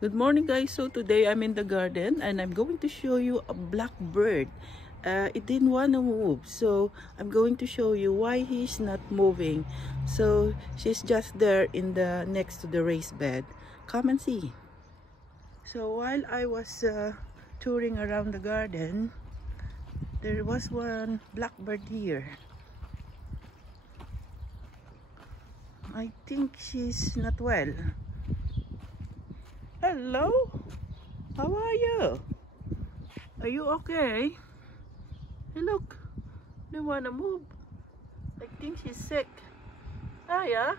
Good morning, guys. So today I'm in the garden and I'm going to show you a blackbird. It didn't want to move, so I'm going to show you why he's not moving. So she's just there in the next to the raised bed. Come and see. So while I was touring around the garden, there was one blackbird here. I think she's not well. Hello, how are you? Are you okay? Hey, look, they wanna move. I think she's sick. Ah, yeah?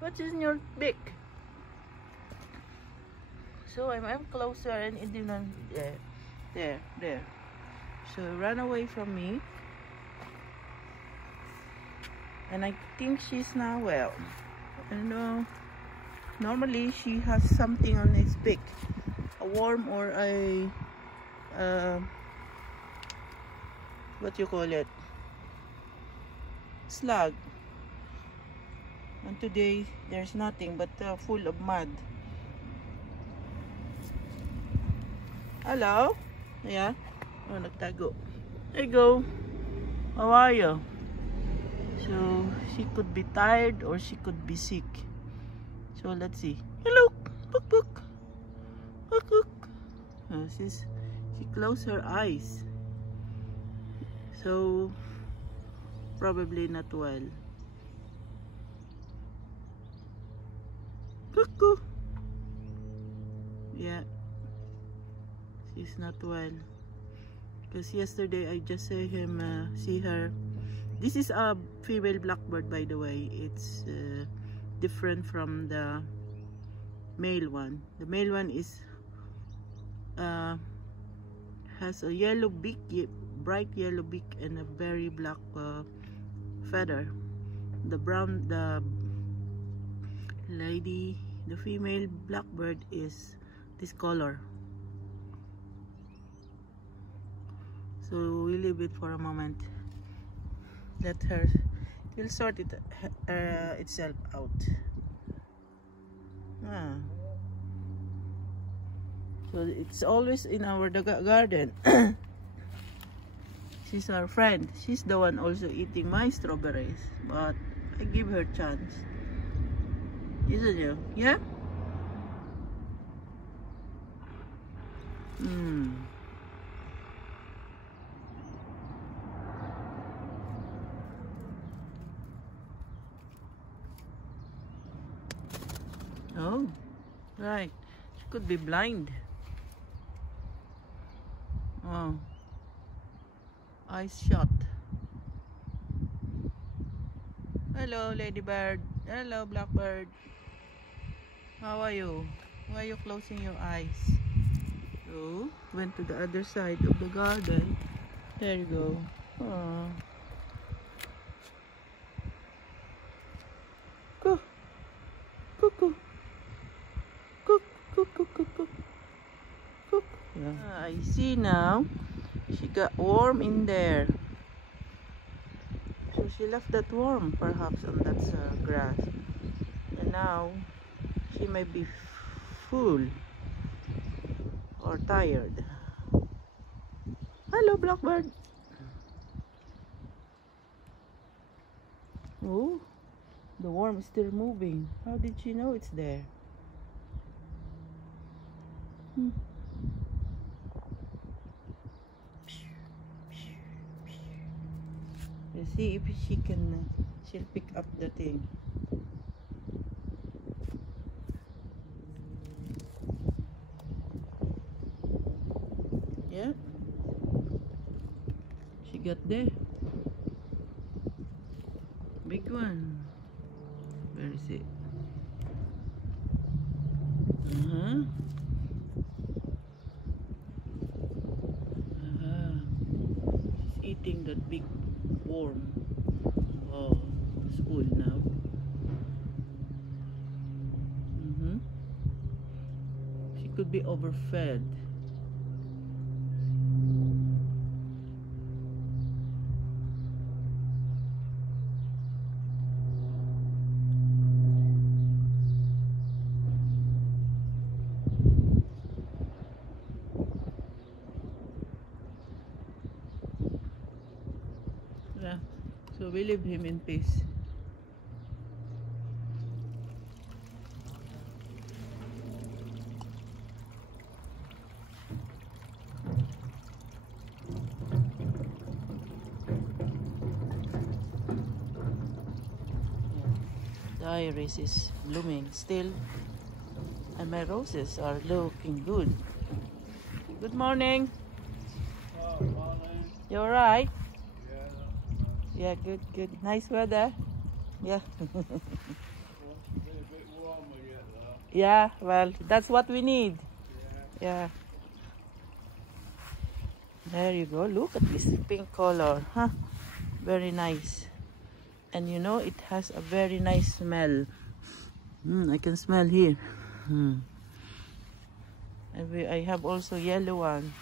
What's in your beak? So I'm closer and it didn't. There. So run away from me. And I think she's not well. And normally she has something on its beak, a worm or a what you call it, slug. And today there's nothing but full of mud. Hello? Yeah? Oh, nagtago. There you go. How are you? So she could be tired or she could be sick. So let's see. Hello, look. Oh, she closed her eyes. So probably not well. Cuckoo. Yeah, she's not well. Because yesterday I just see her. This is a female blackbird, by the way. It's different from the male one. The male one is has a yellow beak, bright yellow beak, and a very black feather. The female blackbird is this color. So we leave it for a moment. Let her, it will sort itself out. So it's always in our garden. She's our friend. She's the one also eating my strawberries, but I give her chance. Isn't you? Yeah? Oh, right. She could be blind. Oh, eyes shut. Hello, ladybird. Hello, blackbird. How are you? Why are you closing your eyes? So, went to the other side of the garden. There you go. Oh. Cuckoo. Yeah, I see now. She got worm in there. So she left that worm perhaps on that grass. And now she may be full or tired. Hello, blackbird. Oh, the worm is still moving. How did she know it's there? Let's see if she'll pick up the thing. Yeah, she got there. Big one. Where is it? She's eating that big worm. Oh, it's full now. She could be overfed. So we leave him in peace. The iris is blooming still, and my roses are looking good. Good morning. Oh, morning. You alright? Yeah, Yeah, good, good. Nice weather. Yeah. wants to be a bit warmer yet, though. Yeah, well, that's what we need. Yeah. Yeah. There you go. Look at this pink color. Huh? Very nice. And you know, it has a very nice smell. I can smell here. And I have also yellow one.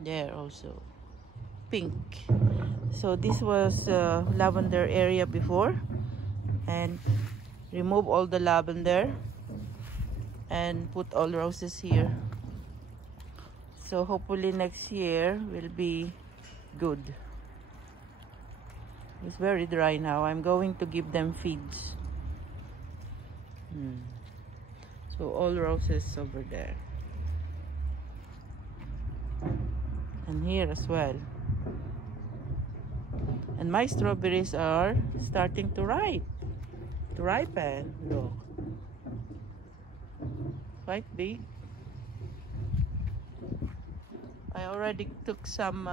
There also. Pink. So this was lavender area before. And remove all the lavender. And put all roses here. So hopefully next year will be good. It's very dry now. I'm going to give them feeds. So all roses over there. And here as well. And my strawberries are starting to ripen. Look. Quite big. I already took some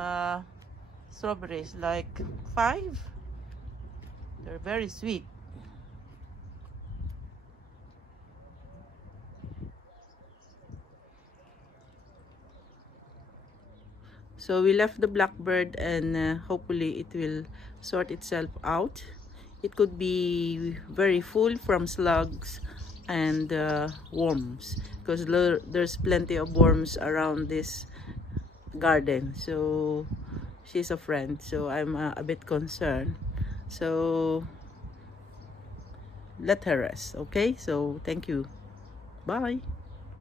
strawberries, like 5. They're very sweet. So we left the blackbird, and hopefully it will sort itself out. It could be very full from slugs and worms, because there's plenty of worms around this garden. So she's a friend, so I'm a bit concerned. So let her rest. Okay, so thank you. Bye.